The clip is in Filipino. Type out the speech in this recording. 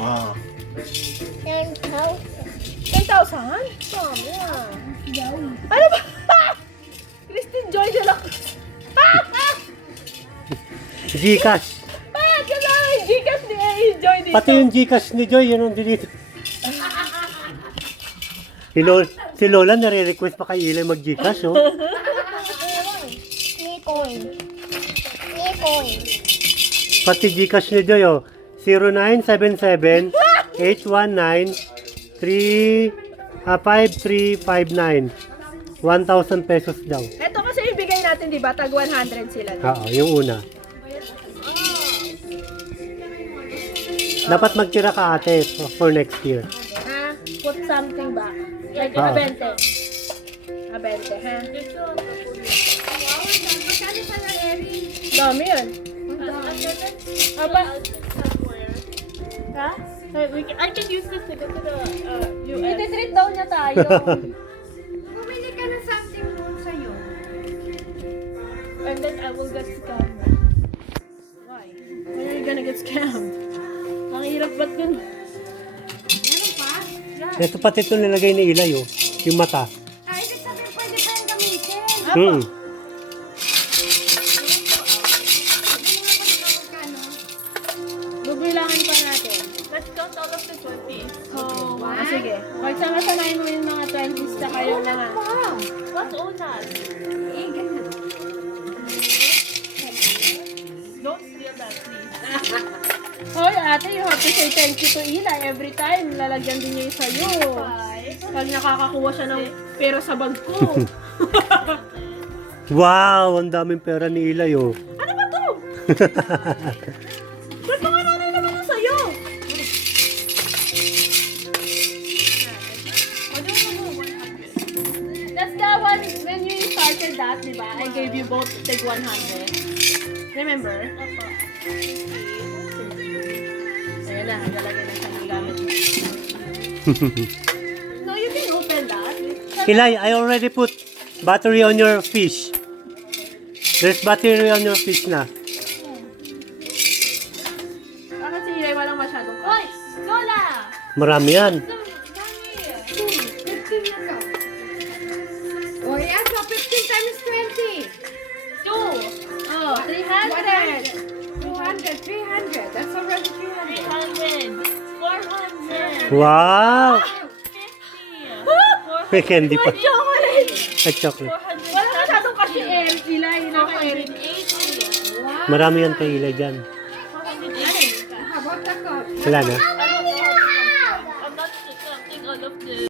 Ah. 10,000. 10,000? Dami ah. Ano ba? Christine Joy de la Cruz. Gcash. Kailangan yung Gcash ni Joy dito. Pati yung Gcash ni Joy, yun ang dito. Si Lola nare-request pa kay Eli mag-Gcash, oh. Nicoin. Nicoin. Pati Gcash ni Joy, oh. 0977-819-5359. 1,000 pesos daw. Ito kasi ibigay natin, di ba? Tag 100 sila. Oo, yung una. Dapat magtira ka ate for next year. Ha? Put something back. Like Ah. abente. Abente, ha? Dami yun. Aba. Ha? I can use this to go to the US. Iti-treat daw niya tayo. Bumili ka ng something doon sa'yo. And then I will get scammed. Why? Why are you gonna get scammed? Ang hirap ba't yun? Meron pa? Yan. Ito pati ito nilagay ni Eli, oh. Yung mata. Ay, ibig sabihin pwede pa yung gamitin. Hmm. Gugulangan pa natin. Let's count all of the 20s. Oh, sige. Magsama-samahin mo yung mga 20s na kayo mga... What's Onas? Eh, ganun. Don't steal that, please. Hoy, ate, you have to say thank you to Ila every time. Lalagyan din niya yung sa'yo. Pag nakakakuha siya ng pera sa bag ko. Wow, ang daming pera ni Eli, oh. Ano ba to? Ba't mga nanay naman ang sa'yo? That's the one, when you started that, di ba? I gave you both take 100. Remember? Ayan na, nagalagay na siya ng gamit. No, you can open that. Eli, I already put battery on your fish. There's battery on your fish na. Bakit si Ilay walang masyadong Hoy! Lola! Marami yan. Oh, yeah, so 15 times 20. Oh, 300! 200, 300. That's already 300. 300. 400. Wow! 50. May candy pa. Chocolate! At chocolate. 400. Wala masyadong kasi Ilay. Naka-Eric. 480. Marami yan kay Eli dyan. 480. How about the cup? Wala na. I'm not counting all of this.